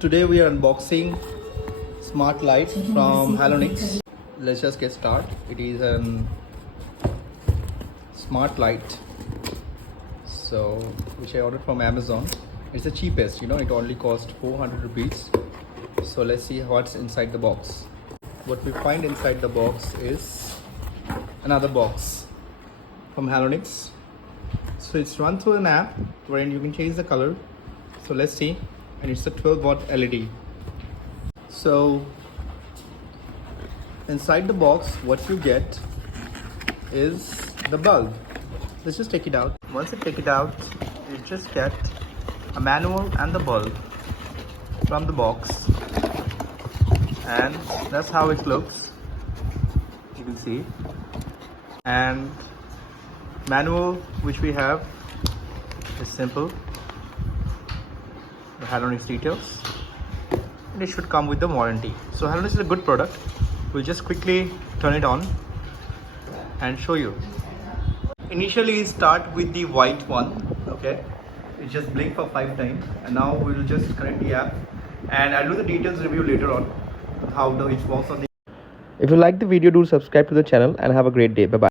Today we are unboxing smart light from Halonix. Let's just get started. It is a smart light, which I ordered from Amazon. It's the cheapest, it only cost 400 rupees. So let's see what's inside the box. What we find inside the box is another box from Halonix. So it's run through an app wherein you can change the color. So let's see. And it's a 12-watt LED. So inside the box, what you get is the bulb. Let's just take it out. Once you take it out, you just get a manual and the bulb from the box, and that's how it looks. You can see, and manual which we have is simple. The Halonix details, and it should come with the warranty. So Halonix is a good product. We'll just quickly turn it on and show you. Initially start with the white one, okay? It just blink for 5 times, and now we will just connect the app, and I'll do the details review later on how it works on the. If you like the video, do subscribe to the channel and have a great day. Bye bye.